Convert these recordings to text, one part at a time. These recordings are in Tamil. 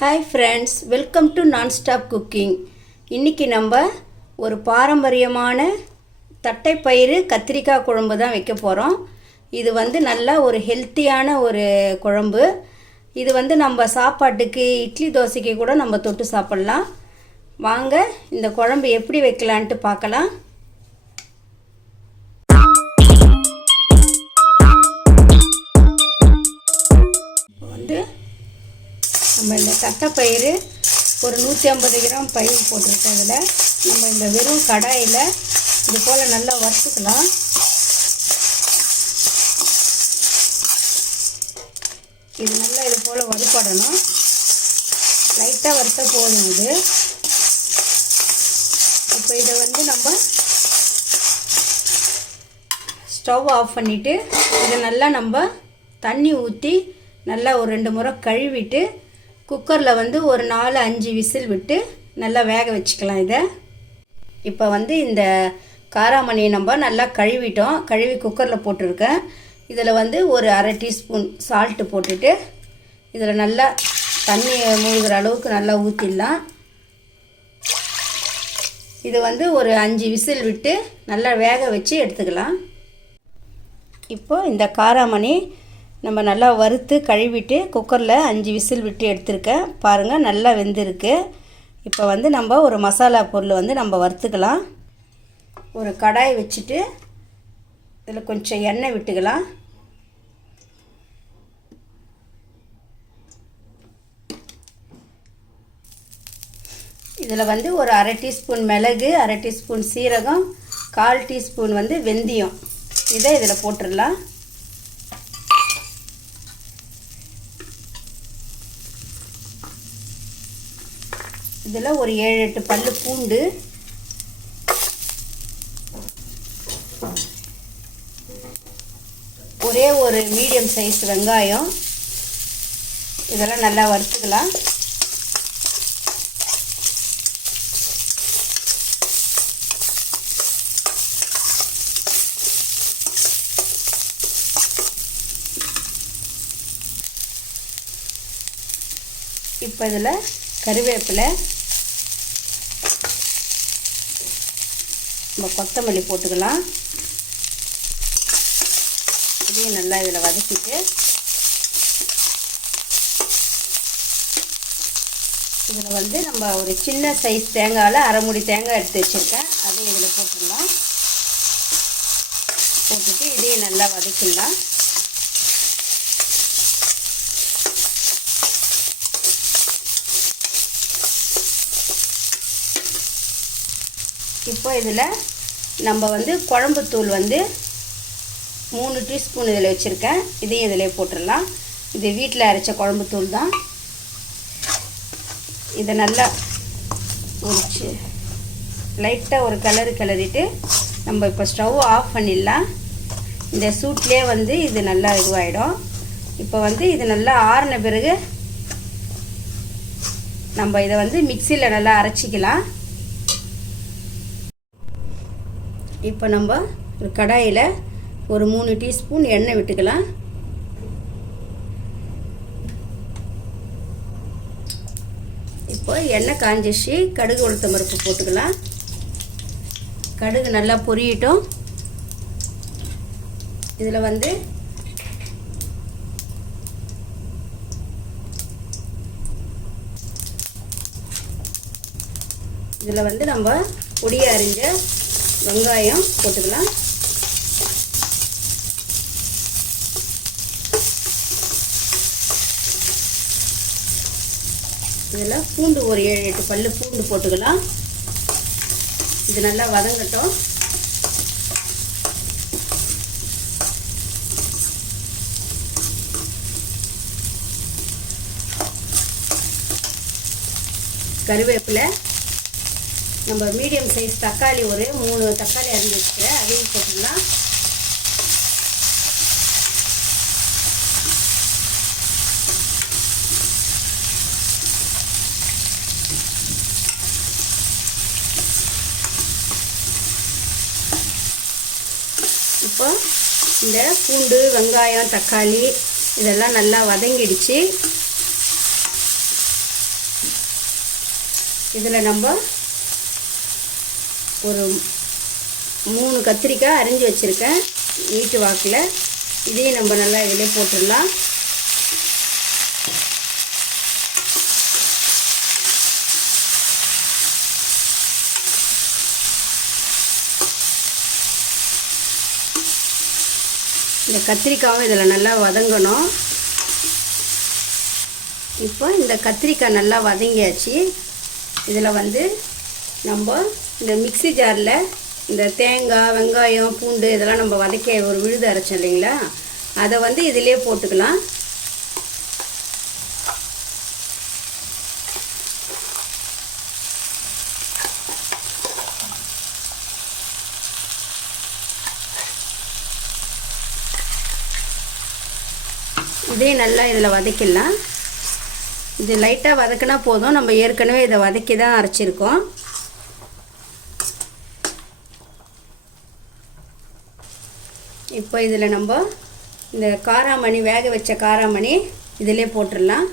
Hi friends, welcome to nonstop cooking. இன்றைக்கி நம்ம ஒரு பாரம்பரியமான தட்டைப்பயிறு கத்திரிக்காய் குழம்பு தான் வைக்க போகிறோம். இது நல்லா ஒரு ஹெல்த்தியான ஒரு குழம்பு. இது நம்ம சாப்பாட்டுக்கு இட்லி தோசைக்கு கூட நம்ம தொட்டு சாப்பிட்லாம். வாங்க இந்த குழம்பு எப்படி வைக்கலான்ட்டு பார்க்கலாம். நம்ம இந்த தட்டைப்பயிறு ஒரு 150 கிராம் பயிர் போட்டிருக்கோம். அதில் நம்ம இந்த வெறும் கடாயில் இது போல் நல்லா வறுத்துக்கலாம். இது நல்லா இது போல் வறுப்படணும். லைட்டாக வறுத்த போதும். இது இப்போ இதை நம்ம ஸ்டவ் ஆஃப் பண்ணிவிட்டு இதை நல்லா நம்ம தண்ணி ஊற்றி நல்லா ஒரு 2 முறை கழுவிட்டு குக்கரில் ஒரு 4-5 விசில் விட்டு நல்லா வேக வச்சுக்கலாம். இதை இப்போ இந்த காராமணியை நம்ம நல்லா கழுவிட்டோம். கழுவி குக்கரில் போட்டிருக்கேன். இதில் ஒரு அரை டீஸ்பூன் சால்ட்டு போட்டுட்டு இதில் நல்லா தண்ணி மூழ்கிற அளவுக்கு நல்லா ஊற்றிடலாம். இது ஒரு 5 விசில் விட்டு நல்லா வேக வச்சு எடுத்துக்கலாம். இப்போது இந்த காராமணி நம்ம நல்லா வறுத்து கழுவிட்டு குக்கரில் 5 விசில் விட்டு எடுத்துருக்கேன். பாருங்கள், நல்லா வெந்திருக்கு. இப்போ நம்ம ஒரு மசாலா பொருள் நம்ம வறுத்துக்கலாம். ஒரு கடாய் வச்சுட்டு இதில் கொஞ்சம் எண்ணெய் விட்டுக்கலாம். இதில் ஒரு அரை டீஸ்பூன் மிளகு, அரை டீஸ்பூன் சீரகம், 1/4 டீஸ்பூன் வெந்தயம் இதை இதில் போட்டுடலாம். இதில் ஒரு 7-8 பல்லு பூண்டு, ஒரே ஒரு மீடியம் சைஸ் வெங்காயம் இதெல்லாம் நல்லா வறுத்துக்கலாம். இப்போ இதில் கருவேப்பிலை, நம்ம கொத்தமல்லி போட்டுக்கலாம். இதையும் நல்லா இதில் வதக்கிட்டு இதில் நம்ம ஒரு சின்ன சைஸ் தேங்காயில் அரை மூடி தேங்காய் எடுத்து வச்சுருக்கேன். அதையும் இதில் போட்டுடலாம். போட்டுட்டு இதையும் நல்லா வதக்கிடலாம். இப்போ இதில் நம்ம குழம்புத்தூள் 3 டீஸ்பூன் இதில் வச்சுருக்கேன். இதையும் இதில் போட்டுடலாம். இது வீட்டில் அரைச்ச குழம்புத்தூள் தான். இதை நல்லா லைட்டாக ஒரு கிளறிட்டு நம்ம இப்போ ஸ்டவ் ஆஃப் பண்ணிடலாம். இந்த சூட்லேயே இது நல்லா இதுவாகிடும். இப்போ இது நல்லா ஆறின பிறகு நம்ம இதை மிக்சியில் நல்லா அரைச்சிக்கலாம். இப்போ நம்ம ஒரு கடாயில் ஒரு 3 டீஸ்பூன் எண்ணெய் விட்டுக்கலாம். இப்போ எண்ணெய் காஞ்சிச்சு. கடுகு உளுத்தம் பருப்பு போட்டுக்கலாம். கடுகு நல்லா பொரியட்டும். இதில் இதில் நம்ம பொடியை அரிஞ்ச வெங்காயம் போட்டுக்கலாம். இதில் பூண்டு ஒரு 7-8 பல்லு பூண்டு போட்டுக்கலாம். இது நல்லா வதங்கட்டும். கருவேப்பிலை, நம்ம மீடியம் சைஸ் தக்காளி ஒரு 3 தக்காளி அரிஞ்சு வச்சுக்கிறேன். அதையும் போட்டுடலாம். இப்போ இந்த பூண்டு, வெங்காயம், தக்காளி இதெல்லாம் நல்லா வதங்கிடுச்சு. இதில் நம்ம ஒரு 3 கத்திரிக்காய் அரிஞ்சு வச்சுருக்கேன் நீட்டு வாக்கில். இதையும் நம்ம நல்லா இதிலே போட்டுடலாம். இந்த கத்திரிக்காயும் இதில் நல்லா வதங்கணும். இப்போ இந்த கத்திரிக்காய் நல்லா வதங்கியாச்சு. இதில் வந்து நம்ம இந்த மிக்ஸி ஜாரில் இந்த தேங்காய், வெங்காயம், பூண்டு இதெல்லாம் நம்ம வதக்க ஒரு விழுது அரைச்சோம் இல்லைங்களா, அதை வந்து இதிலே போட்டுக்கலாம். இதே நல்லா இதில் வதக்கிடலாம். இது லைட்டாக வதக்கினா போதும். நம்ம ஏற்கனவே இதை வதக்கி தான் அரைச்சிருக்கோம். இப்போ இதில் நம்ம இந்த காராமணி, வேக வச்ச காராமணி இதிலே போட்டுடலாம்.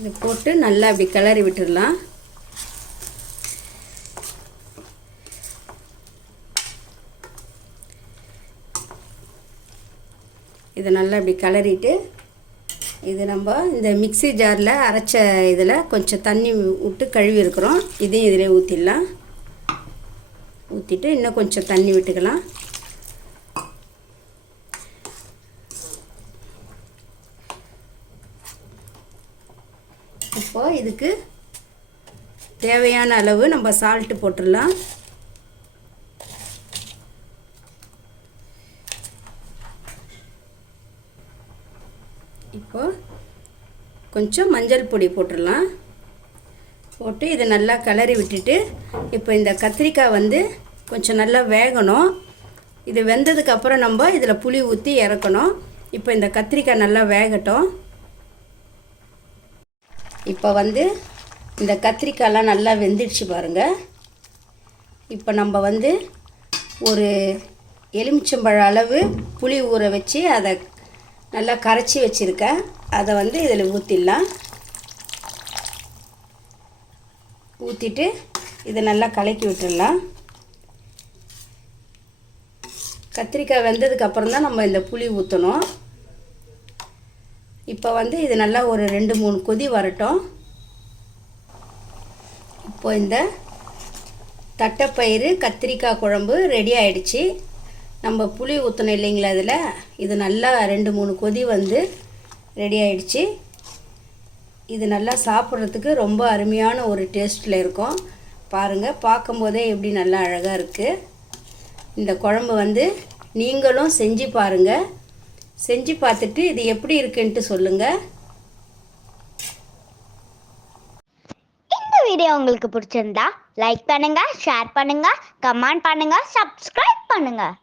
இது போட்டு நல்லா அப்படி கிளறி விட்டுடலாம். இதை நல்லா இப்படி கிளறிட்டு இது நம்ம இந்த மிக்ஸி ஜாரில் அரைச்ச இதில் கொஞ்சம் தண்ணி விட்டு கழுவி இருக்கிறோம். இதையும் இதிலே ஊற்றிடலாம். ஊற்றிட்டு இன்னும் கொஞ்சம் தண்ணி விட்டுக்கலாம். இப்போது இதுக்கு தேவையான அளவு நம்ம சால்ட்டு போட்டுடலாம். இப்போ கொஞ்சம் மஞ்சள் பொடி போட்டுடலாம். போட்டு இதை நல்லா கிளறி விட்டுட்டு இப்போ இந்த கத்திரிக்காய் வந்து கொஞ்சம் நல்லா வேகணும். இது வெந்ததுக்கப்புறம் நம்ம இதில் புளி ஊற்றி இறக்கணும். இப்போ இந்த கத்திரிக்காய் நல்லா வேகட்டும். இப்போ வந்து இந்த கத்திரிக்காயெலாம் நல்லா வெந்துடுச்சு பாருங்கள். இப்போ நம்ம வந்து ஒரு எலுமிச்சம்பழ அளவு புளி ஊற வச்சு அதை நல்லா கரைச்சி வச்சுருக்கேன். அதை வந்து இதில் ஊற்றிடலாம். ஊற்றிட்டு இதை நல்லா கலக்கி விட்டுடலாம். கத்திரிக்காய் வெந்ததுக்கப்புறம் தான் நம்ம இந்த புளி ஊற்றணும். இப்போ வந்து இது நல்லா ஒரு 2-3 கொதி வரட்டும். இப்போ இந்த தட்டைப்பயிறு கத்திரிக்காய் குழம்பு ரெடி ஆகிடுச்சு. நம்ம புளி ஊற்றணும் இல்லைங்களா அதில், இது நல்லா 2-3 கொதி வந்து ரெடி ஆகிடுச்சு. இது நல்லா சாப்பிட்றதுக்கு ரொம்ப அருமையான ஒரு டேஸ்ட்டில் இருக்கும். பாருங்கள், பார்க்கும்போதே எப்படி நல்லா அழகாக இருக்குது. இந்த குழம்பு வந்து நீங்களும் செஞ்சு பாருங்கள். செஞ்சு பார்த்துட்டு இது எப்படி இருக்குன்ட்டு சொல்லுங்கள். இந்த வீடியோ உங்களுக்கு பிடிச்சிருந்தா லைக் பண்ணுங்கள், ஷேர் பண்ணுங்கள், கமெண்ட் பண்ணுங்கள், சப்ஸ்கிரைப் பண்ணுங்கள்.